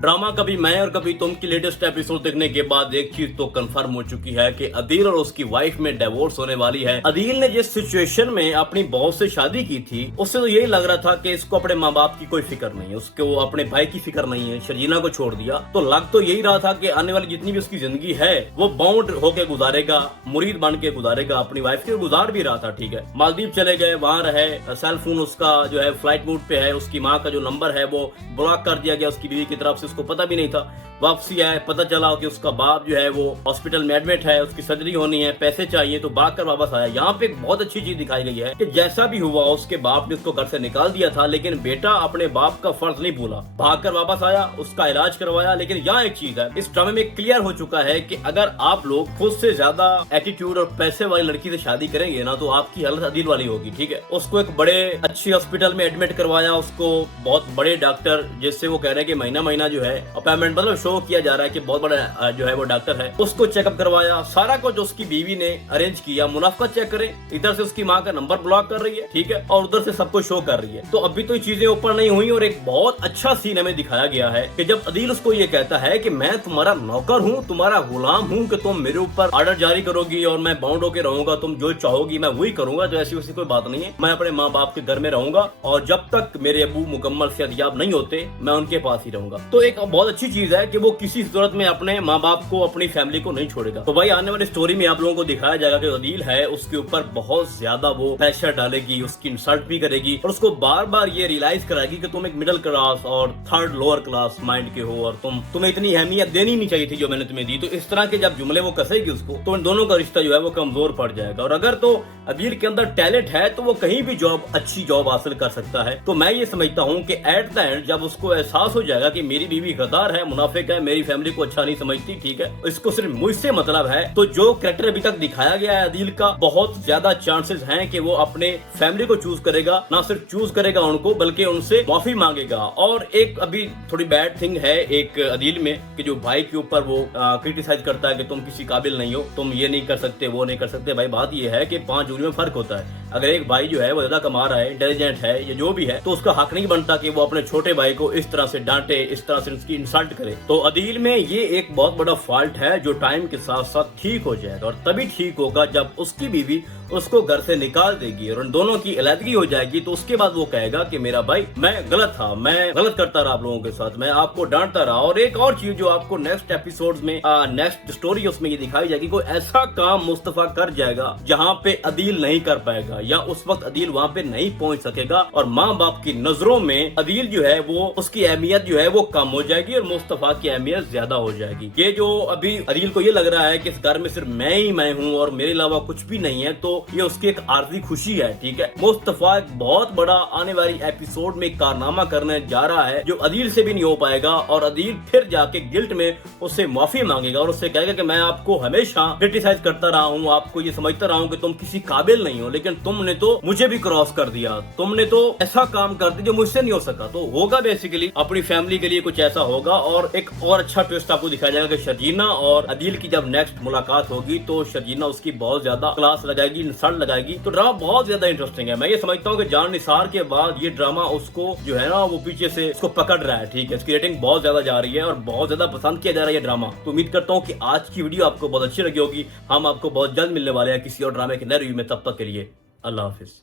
Drama कभी मैं और कभी तुम की लेटेस्ट एपिसोड देखने के बाद एक चीज तो कंफर्म हो चुकी है कि अदील और उसकी वाइफ में डिवोर्स होने वाली है। अदील ने जिस सिचुएशन में अपनी बहू से शादी की थी उससे तो यही लग रहा था कि इसको अपने माँ बाप की कोई फिक्र नहीं है, उसको अपने भाई की फिक्र नहीं है, शर्जीना को छोड़ दिया। तो लग तो यही रहा था कि आने वाली जितनी भी उसकी जिंदगी है वो बाउंड होके गुजारेगा, मुरीद बन के गुजारेगा, अपनी वाइफ के गुजार भी रहा था। ठीक है, मालदीव चले गए, वहां रहे, सेल फोन उसका जो है फ्लाइट मोड पे है, उसकी माँ का जो नंबर है वो ब्लॉक कर दिया गया उसकी बीवी की तरफ से, उसको पता भी नहीं था। वापसी आए, पता चला कि उसका बाप जो है वो हॉस्पिटल में एडमिट है, उसकी सर्जरी होनी है, पैसे चाहिए, तो भाग कर वापस आया। यहाँ पे एक बहुत अच्छी चीज दिखाई गई है कि जैसा भी हुआ उसके बाप ने उसको घर से निकाल दिया था, लेकिन बेटा अपने बाप का फर्ज नहीं भूला, भाग कर वापस आया, उसका इलाज करवाया। लेकिन यहाँ एक चीज है, इस ड्रामे में क्लियर हो चुका है कि अगर आप लोग खुद से ज्यादा एटीट्यूड और पैसे वाली लड़की से शादी करेंगे ना तो आपकी हालत अदील वाली होगी। ठीक है, उसको एक बड़े अच्छी हॉस्पिटल में एडमिट करवाया, उसको बहुत बड़े डॉक्टर, जिससे वो कह रहे हैं कि महीना महीना जो है अपॉइंटमेंट मतलब शो किया जा रहा है कि बहुत बड़ा जो है वो डॉक्टर है, उसको चेकअप करवाया। सारा कुछ उसकी बीवी ने अरेंज किया। मुनाफा चेक करें, इधर से उसकी माँ का नंबर ब्लॉक कर रही है, ठीक है, और उधर से सब कुछ शो कर रही है। तो अभी तो ये चीजें ऊपर नहीं हुई और एक बहुत अच्छा सीन हमें दिखाया गया है कि जब अदील उसको ये कहता है कि मैं तुम्हारा नौकर हूँ, तुम्हारा गुलाम हूँ, कि तुम मेरे ऊपर ऑर्डर जारी करोगी और मैं बाउंड होकर रहूंगा, तुम जो चाहोगी मैं वही करूंगा, तो ऐसी वैसी कोई बात नहीं है, मैं अपने माँ बाप के घर में रहूंगा और जब तक मेरे अबू मुकम्मल सेहतयाब नहीं होते मैं उनके पास ही रहूंगा। तो एक बहुत अच्छी चीज है कि वो किसी सूरत में अपने माँ बाप को, अपनी फैमिली को नहीं छोड़ेगा। तो भाई आने वाली स्टोरी में आप लोगों को दिखाया जाएगा कि अदील है उसके ऊपर बहुत ज्यादा वो प्रेशर डालेगी, उसकी इंसल्ट भी करेगी और उसको बार बार ये रियलाइज कराएगी कि तुम एक मिडिल क्लास और थर्ड लोअर क्लास माइंड के हो और तुम्हें इतनी अहमियत देनी नहीं चाहिए थी जो मैंने तुम्हें दी। तो इस तरह के जब जुमले वो कसेगी उसको, तो इन दोनों का रिश्ता जो है वो कमजोर पड़ जाएगा। और अगर तो अदील के अंदर टैलेंट है तो वो कहीं भी अच्छी जॉब हासिल कर सकता है। तो मैं ये समझता हूँ कि एट द एंड जब उसको एहसास हो जाएगा कि मेरी बीवी गद्दार है, मुनाफिक है, मेरी फैमिली को अच्छा नहीं समझती, ठीक है, इसको सिर्फ मुझसे मतलब है, तो जो कैरेक्टर अभी तक दिखाया गया है अदील का, बहुत ज्यादा चांसेस हैं कि वो अपने फैमिली को चूज करेगा, ना सिर्फ चूज करेगा उनको बल्कि उनसे माफी मांगेगा। और एक अभी थोड़ी बैड थिंग है एक अदील में कि जो भाई के ऊपर वो क्रिटिसाइज करता है कि तुम किसी काबिल नहीं हो, तुम ये नहीं कर सकते, वो नहीं कर सकते। भाई बात ये है कि 5 जोड़ी में फर्क होता है। अगर एक भाई जो है वो ज्यादा कमा रहा है, इंटेलिजेंट है या जो भी है, तो उसका हक नहीं बनता कि वो अपने छोटे भाई को इस तरह से डांटे, इस तरह से उसकी इंसल्ट करे। तो अदील में ये एक बहुत बड़ा फॉल्ट है जो टाइम के साथ साथ ठीक हो जाएगा और तभी ठीक होगा जब उसकी बीवी उसको घर से निकाल देगी और उन दोनों की अलहदगी हो जाएगी। तो उसके बाद वो कहेगा कि मेरा भाई मैं गलत था, मैं गलत करता रहा आप लोगों के साथ, मैं आपको डांटता रहा। और एक और चीज जो आपको नेक्स्ट एपिसोड्स में नेक्स्ट स्टोरी उसमें ये दिखाई जाएगी, कोई ऐसा काम मुस्तफा कर जाएगा जहाँ पे अदील नहीं कर पाएगा या उस वक्त अदील वहाँ पे नहीं पहुंच सकेगा और माँ बाप की नजरों में अदील जो है वो उसकी अहमियत जो है वो कम हो जाएगी और मुस्तफा की अहमियत ज्यादा हो जाएगी। ये जो अभी अदील को ये लग रहा है कि इस घर में सिर्फ मैं ही मैं हूँ और मेरे अलावा कुछ भी नहीं है, तो ये उसकी एक आर्जी खुशी है। ठीक है, मुस्तफा एक बहुत बड़ा आने वाली एपिसोड में कारनामा करने जा रहा है जो अदील से भी नहीं हो पाएगा और अदील फिर जाके गिल्ट में उससे माफी मांगेगा और उससे कहेगा कि मैं आपको हमेशा क्रिटिसाइज करता रहा हूँ, आपको ये समझता रहा हूँ कि तुम किसी काबिल नहीं हो, लेकिन तुमने तो मुझे भी क्रॉस कर दिया, तुमने तो ऐसा काम कर दिया जो मुझसे नहीं हो सका। तो होगा बेसिकली अपनी फैमिली के लिए कुछ ऐसा होगा। और एक और अच्छा ट्विस्ट आपको दिखाया जाएगा कि शर्जीना और अदील की जब नेक्स्ट मुलाकात होगी तो शर्जीना उसकी बहुत ज्यादा क्लास लगाएगी, इंसल्ट लगाएगी। तो ड्रामा बहुत ज्यादा इंटरेस्टिंग है। मैं ये समझता हूँ कि जान निसार के बाद ये ड्रामा उसको जो है ना वो पीछे से उसको पकड़ रहा है। ठीक है, इसकी रेटिंग बहुत ज्यादा जा रही है और बहुत ज्यादा पसंद किया जा रहा है ये ड्रामा। तो उम्मीद करता हूँ कि आज की वीडियो आपको बहुत अच्छी लगी होगी। हम आपको बहुत जल्द मिलने वाले हैं किसी और ड्रामे के नए रिव्यू में। तब तक के लिए अल्लाह हाफिज।